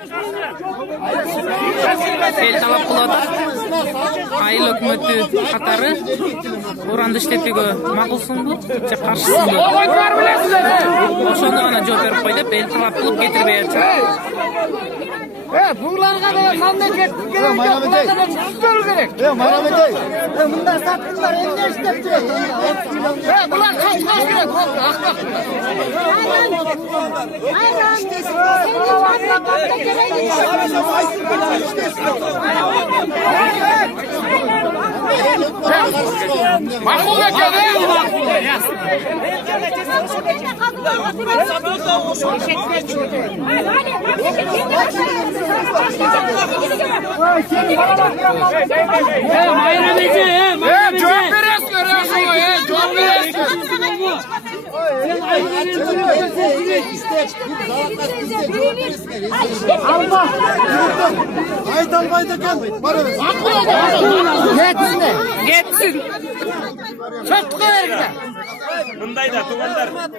Ел талап кылып атат. Айыл өкмөтү катары уранды иштетүүгө макулсуңбу же каршысыңбы? Ошону гана жооп берип кой деп эл талап кылып кетирбей атат. Буңларга да мамлекет керек, буңларга да түзөлү керек. Майраметей. Мында сатқындар эмне иштеп жүрөт? Булар качкан керек, актак. Макул экен, жооп бересиңер, жооп бересиңер. Айта албайт экен. Кетсин. Чоткуга бергиле. Мындай да туугандар